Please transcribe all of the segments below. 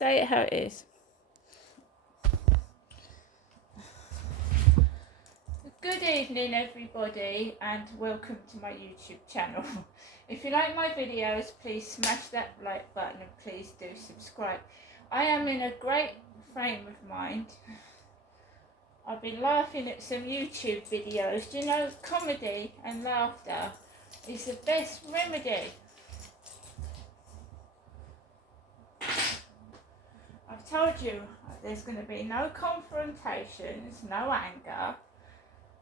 Say it how it is. Good evening everybody and welcome to my YouTube channel. If you like my videos, please smash that like button and please do subscribe. I am in a great frame of mind. I've been laughing at some YouTube videos. Do you know, comedy and laughter is the best remedy. I've told you there's going to be no confrontations, no anger,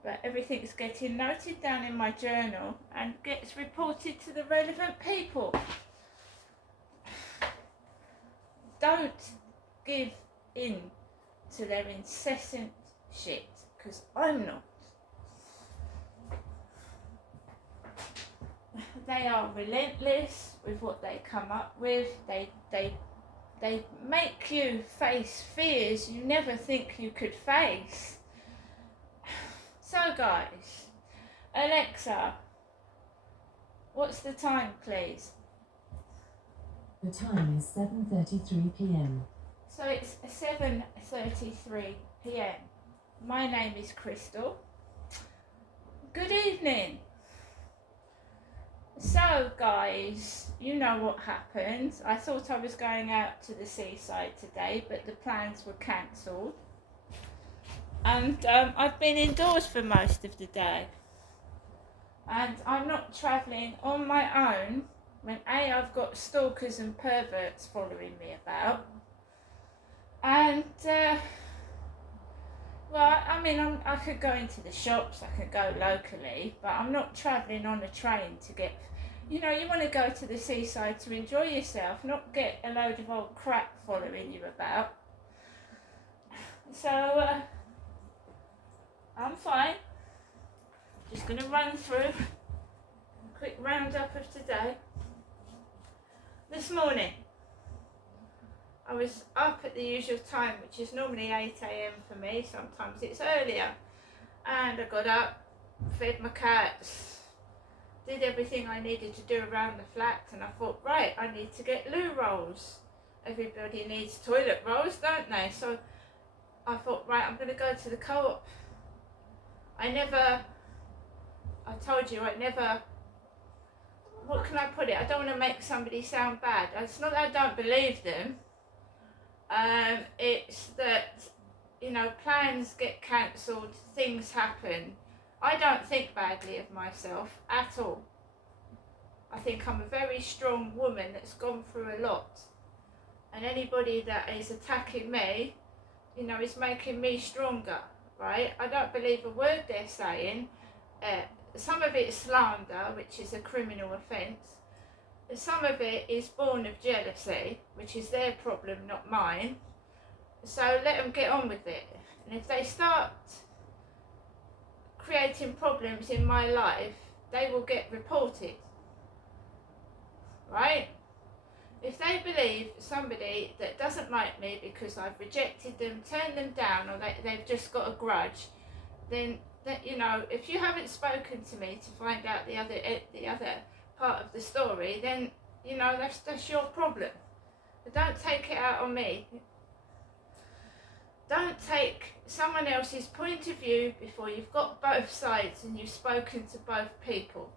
but everything's getting noted down in my journal and gets reported to the relevant people. Don't give in to their incessant shit, because I'm not. They are relentless with what they come up with. They make you face fears you never think you could face. So guys, Alexa, what's the time please? The time is 7:33 p.m. So it's 7:33 p.m. My name is Crystal. Good evening. So guys, you know what happened. I thought I was going out to the seaside today, but the plans were cancelled. And I've been indoors for most of the day. And I'm not travelling on my own when A, I've got stalkers and perverts following me about. And, well, I mean, I could go into the shops, I could go locally, but I'm not travelling on a train to get, you know, you want to go to the seaside to enjoy yourself, not get a load of old crap following you about. So, I'm fine. Just going to run through a quick roundup of today. This morning, I was up at the usual time, which is normally 8 a.m. for me, sometimes it's earlier. And I got up, fed my cats, did everything I needed to do around the flat, and I thought, right, I need to get loo rolls. Everybody needs toilet rolls, don't they? So I thought, right, I'm going to go to the Co-op. I told you, what can I put it? I don't want to make somebody sound bad. It's not that I don't believe them. It's that, you know, plans get cancelled, things happen. I don't think badly of myself at all. I think I'm a very strong woman that's gone through a lot. And anybody that is attacking me, you know, is making me stronger, right? I don't believe a word they're saying. Some of it is slander, which is a criminal offence. Some of it is born of jealousy, which is their problem, not mine. So let them get on with it. And if they start creating problems in my life, they will get reported, right? If they believe somebody that doesn't like me because I've rejected them, turned them down, or they've just got a grudge, then you know, if you haven't spoken to me to find out the other part of the story, then you know that's your problem. But don't take it out on me. Don't take someone else's point of view before you've got both sides and you've spoken to both people.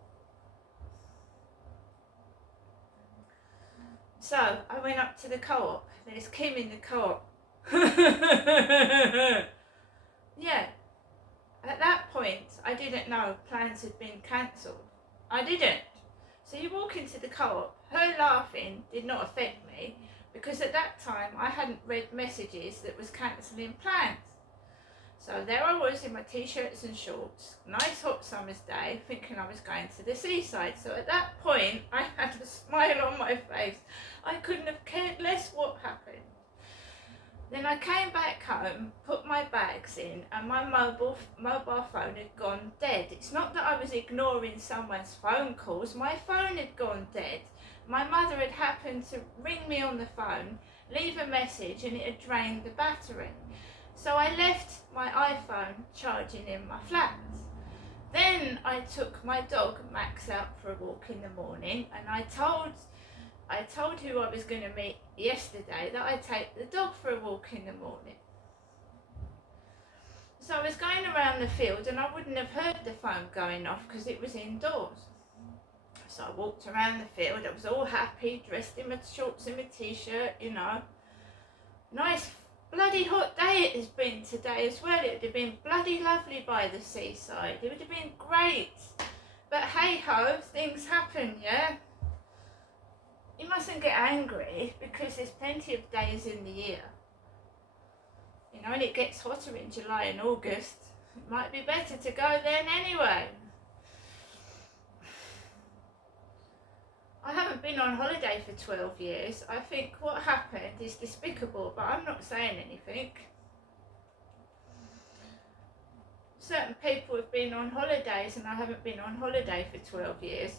So I went up to the Co-op. There's Kim in the Co-op. Yeah. At that point, I didn't know plans had been cancelled. I didn't. So you walk into the Co-op, her laughing did not affect me because at that time I hadn't read messages that was cancelling plans. So there I was in my t-shirts and shorts, nice hot summer's day, thinking I was going to the seaside. So at that point I had a smile on my face. I couldn't have cared less what happened. Then I came back home, put my bags in, and my mobile phone had gone dead. It's not that I was ignoring someone's phone calls, my phone had gone dead. My mother had happened to ring me on the phone, leave a message, and it had drained the battery. So I left my iPhone charging in my flat. Then I took my dog Max out for a walk in the morning, and I told I told who I was going to meet yesterday that I'd take the dog for a walk in the morning. So I was going around the field and I wouldn't have heard the phone going off because it was indoors. So I walked around the field, I was all happy, dressed in my shorts and my t-shirt, you know. Nice bloody hot day it has been today as well. It would have been bloody lovely by the seaside. It would have been great. But hey ho, things happen, yeah? You mustn't get angry because there's plenty of days in the year. You know, and it gets hotter in July and August. It might be better to go then anyway. I haven't been on holiday for 12 years. I think what happened is despicable, but I'm not saying anything. Certain people have been on holidays and I haven't been on holiday for 12 years.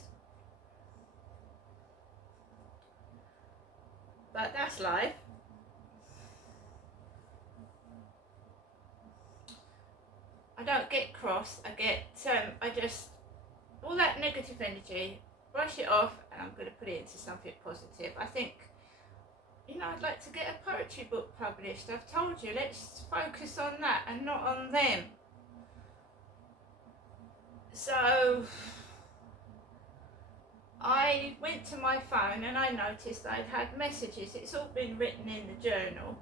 But that's life. I don't get cross, I just, all that negative energy, brush it off and I'm going to put it into something positive. I think, you know, I'd like to get a poetry book published. I've told you, let's focus on that and not on them. So, I went to my phone and I noticed I'd had messages. It's all been written in the journal.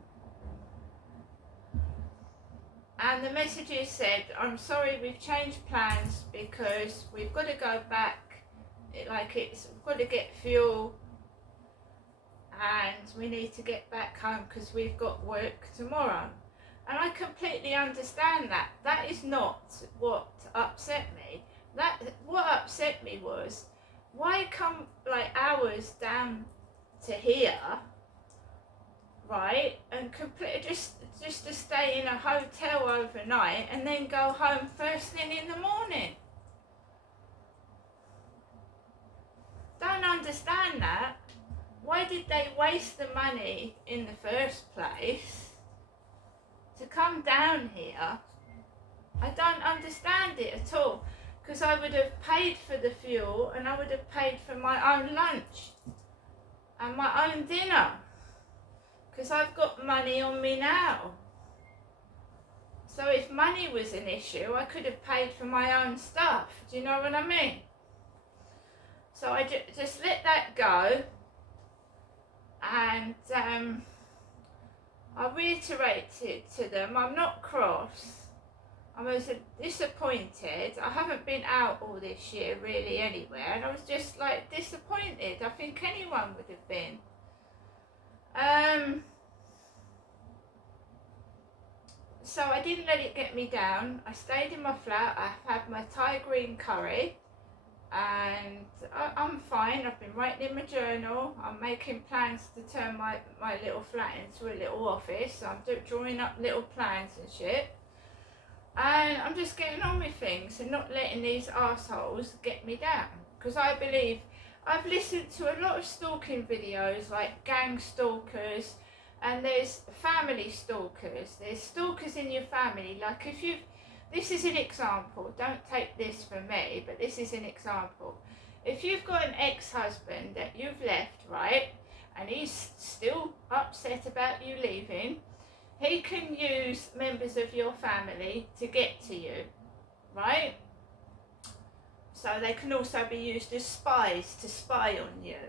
And the messages said, I'm sorry, we've changed plans because we've got to go back, we've got to get fuel and we need to get back home because we've got work tomorrow. And I completely understand that. That is not what upset me. What upset me was, why come like hours down to here, right, and just to stay in a hotel overnight and then go home first thing in the morning? Don't understand that. Why did they waste the money in the first place to come down here? I don't understand it at all, because I would have paid for the fuel and I would have paid for my own lunch and my own dinner, because I've got money on me now. So if money was an issue, I could have paid for my own stuff. Do you know what I mean? So I just let that go, and I reiterated to them, I'm not cross. I was disappointed. I haven't been out all this year really anywhere, and I was just like disappointed. I think anyone would have been. So I didn't let it get me down. I stayed in my flat. I had my Thai green curry and I'm fine. I've been writing in my journal. I'm making plans to turn my little flat into a little office. I'm drawing up little plans and shit. And I'm just getting on with things and not letting these assholes get me down. Because I believe, I've listened to a lot of stalking videos like gang stalkers, and there's family stalkers. There's stalkers in your family. Like if you've, this is an example, don't take this from me, but this is an example. If you've got an ex-husband that you've left, right, and he's still upset about you leaving, he can use members of your family to get to you, right? So they can also be used as spies to spy on you,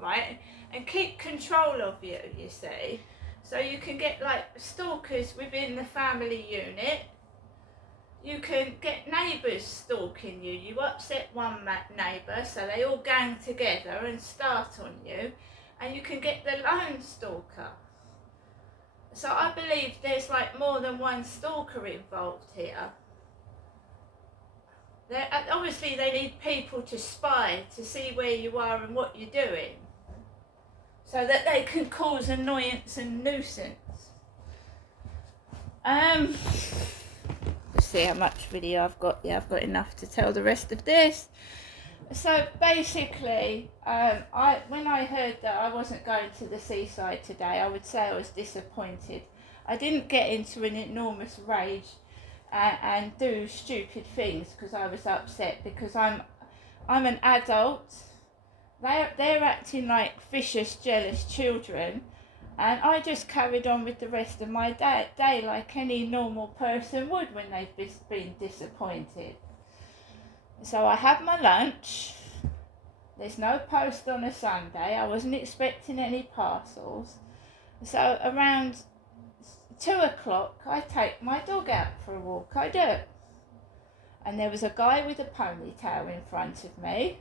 right? And keep control of you, you see. So you can get like stalkers within the family unit. You can get neighbours stalking you. You upset one neighbour, so they all gang together and start on you. And you can get the lone stalker. So I believe there's like more than one stalker involved here. Obviously they need people to spy, to see where you are and what you're doing, so that they can cause annoyance and nuisance. Let's see how much video I've got. Yeah, I've got enough to tell the rest of this. So basically, when I heard that I wasn't going to the seaside today, I would say I was disappointed. I didn't get into an enormous rage and do stupid things because I was upset, because I'm an adult they're acting like vicious, jealous children, and I just carried on with the rest of my day like any normal person would when they've been disappointed. So I had my lunch. There's no post on a Sunday. I wasn't expecting any parcels. So around 2:00, I take my dog out for a walk. I do. And there was a guy with a ponytail in front of me,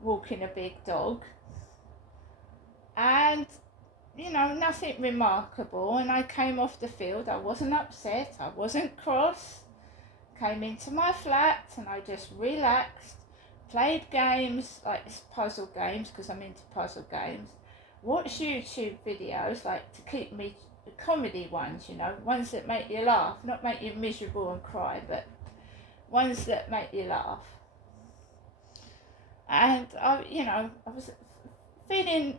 walking a big dog. And, nothing remarkable. And I came off the field. I wasn't upset. I wasn't cross. Came into my flat and I just relaxed. Played games, like puzzle games, because I'm into puzzle games. Watched YouTube videos, like to keep me, comedy ones, ones that make you laugh, not make you miserable and cry, but ones that make you laugh. And I was feeling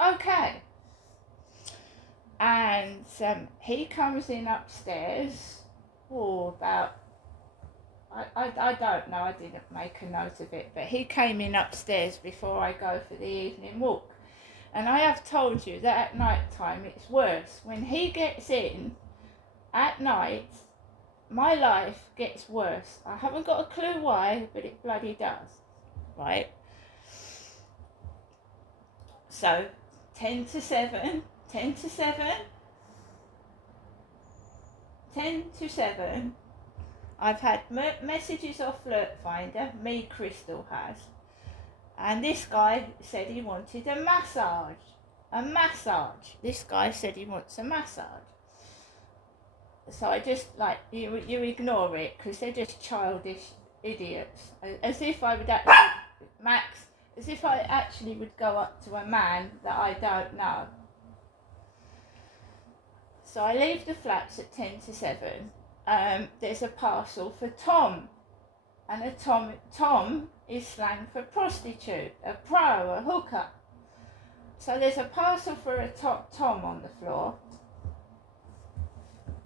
okay. And he comes in upstairs, about, I don't know, I didn't make a note of it, but he came in upstairs before I go for the evening walk. And I have told you that at night time it's worse. When he gets in at night, my life gets worse. I haven't got a clue why, but it bloody does. Right? So, 10 to 7, I've had messages off Flirt Finder, me, Crystal has. And this guy said he wanted a massage. This guy said he wants a massage. So I just, you ignore it, because they're just childish idiots. As if I would actually, Max, as if I actually would go up to a man that I don't know. So I leave the flats at 10 to 7. There's a parcel for Tom. And a Tom is slang for prostitute, a hooker. So there's a parcel for a Tom on the floor.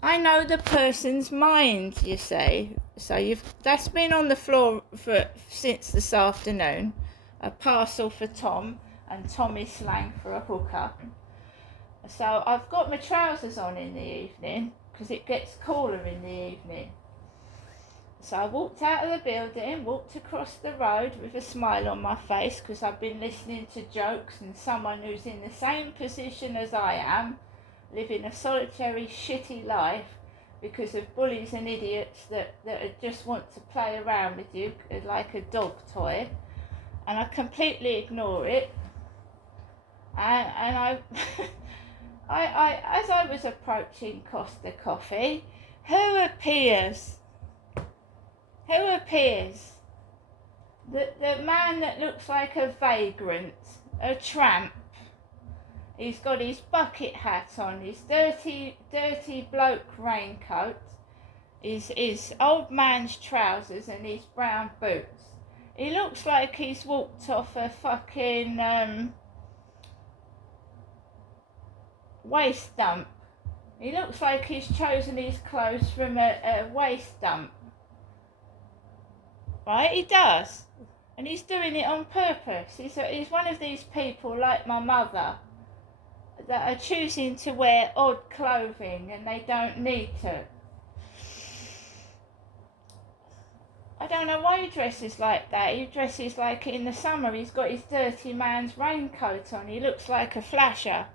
I know the person's mind, you say. So that's been on the floor since this afternoon. A parcel for Tom, and Tom is slang for a hooker. So I've got my trousers on in the evening, because it gets cooler in the evening. So I walked out of the building, walked across the road with a smile on my face, because I've been listening to jokes and someone who's in the same position as I am, living a solitary, shitty life because of bullies and idiots that just want to play around with you like a dog toy. And I completely ignore it. And I, as I was approaching Costa Coffee, who appears? The man that looks like a vagrant, a tramp. He's got his bucket hat on, his dirty bloke raincoat, his old man's trousers and his brown boots. He looks like he's walked off a fucking waste dump. He looks like he's chosen his clothes from a waste dump. Right, he does. And he's doing it on purpose. He's one of these people like my mother that are choosing to wear odd clothing and they don't need to. I don't know why he dresses like that. He dresses like in the summer he's got his dirty man's raincoat on. He looks like a flasher.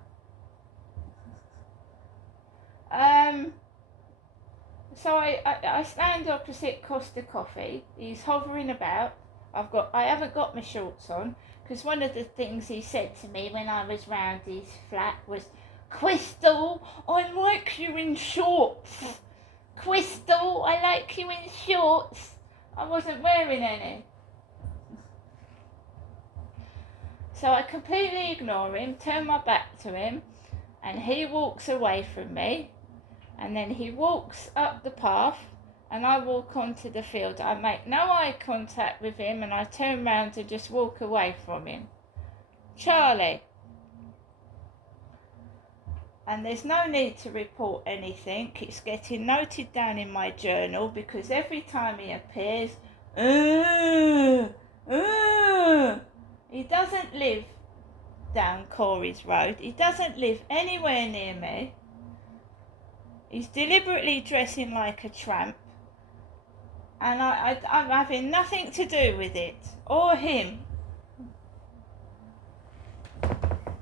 So I stand opposite Costa Coffee. He's hovering about. I haven't got my shorts on, because one of the things he said to me when I was round his flat was, "Crystal, I like you in shorts. Crystal, I like you in shorts." I wasn't wearing any. So I completely ignore him, turn my back to him, and he walks away from me. And then he walks up the path, and I walk onto the field. I make no eye contact with him, and I turn round to just walk away from him. Charlie. And there's no need to report anything. It's getting noted down in my journal, because every time he appears, He doesn't live down Corey's Road. He doesn't live anywhere near me. He's deliberately dressing like a tramp. And I'm having nothing to do with it, or him.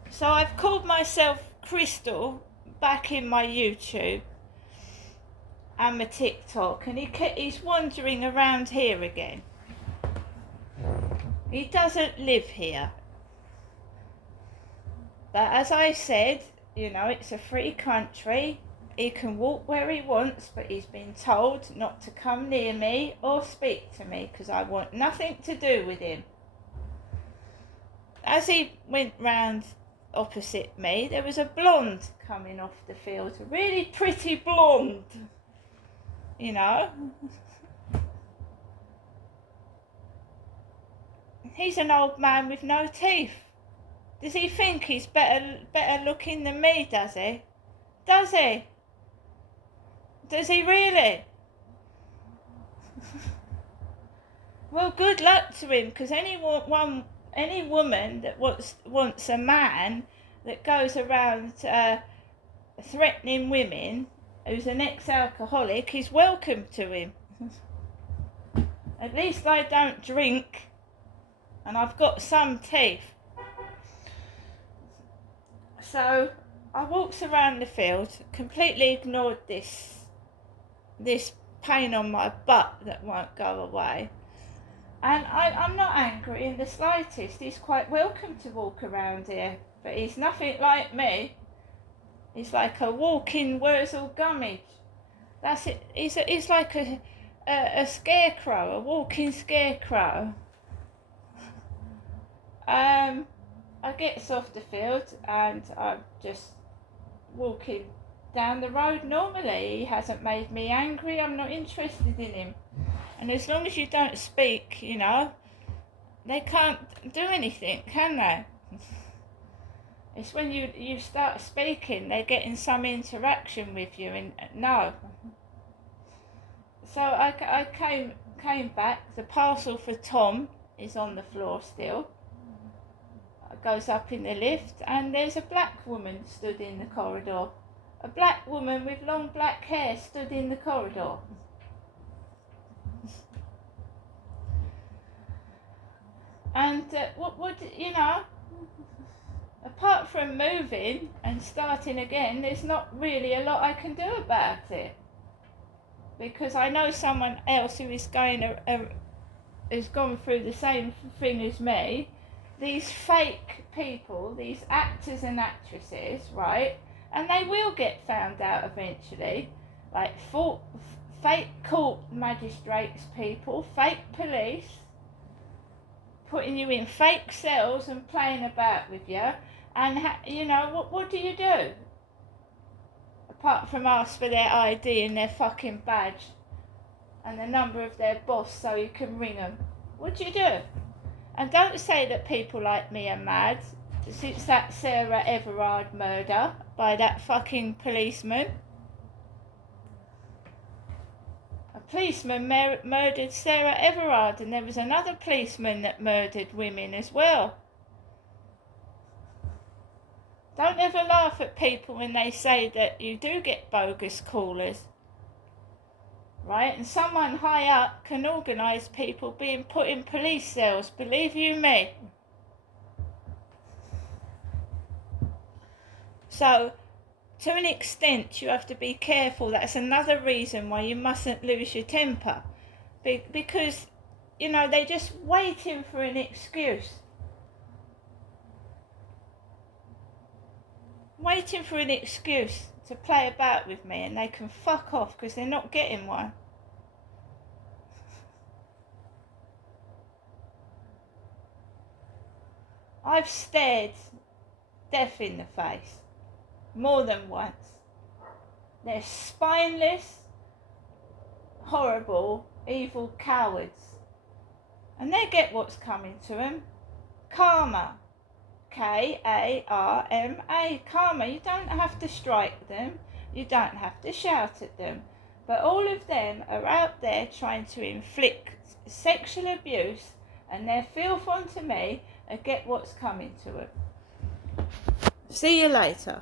So I've called myself Crystal back in my YouTube and my TikTok, and he's wandering around here again. He doesn't live here. But as I said, it's a free country. He can walk where he wants, but he's been told not to come near me or speak to me because I want nothing to do with him. As he went round opposite me, there was a blonde coming off the field, a really pretty blonde, He's an old man with no teeth. Does he think he's better looking than me, does he? Does he? Does he really? Well, good luck to him, because any woman that wants a man that goes around threatening women, who's an ex-alcoholic, is welcome to him. At least I don't drink, and I've got some teeth. So I walked around the field, completely ignored this pain on my butt that won't go away. And I'm not angry in the slightest. He's quite welcome to walk around here, but he's nothing like me. He's like a walking Wurzel Gummidge. That's it. He's like a scarecrow, a walking scarecrow. I get off the field and I'm just walking down the road normally. He hasn't made me angry. I'm not interested in him. And as long as you don't speak, they can't do anything, can they? It's when you start speaking, they're getting some interaction with you, and no. So I came back. The parcel for Tom is on the floor still. It goes up in the lift, and there's a black woman stood in the corridor. A black woman with long black hair stood in the corridor. And apart from moving and starting again, there's not really a lot I can do about it. Because I know someone else who is has gone through the same thing as me. These fake people, these actors and actresses, right? And they will get found out eventually. Like fake court magistrates people, fake police, putting you in fake cells and playing about with you. And, what do you do? Apart from ask for their ID and their fucking badge and the number of their boss so you can ring them. What do you do? And don't say that people like me are mad since that Sarah Everard murder by that fucking policeman. A policeman murdered Sarah Everard, and there was another policeman that murdered women as well. Don't ever laugh at people when they say that you do get bogus callers. Right? And someone high up can organise people being put in police cells, believe you me. So, to an extent, you have to be careful. That's another reason why you mustn't lose your temper. Because, they're just waiting for an excuse. Waiting for an excuse to play about with me, and they can fuck off because they're not getting one. I've stared death in the face more than once. They're spineless, horrible, evil cowards. And they get what's coming to them. Karma. K-A-R-M-A. Karma. You don't have to strike them. You don't have to shout at them. But all of them are out there trying to inflict sexual abuse and their filth onto me and get what's coming to them. See you later.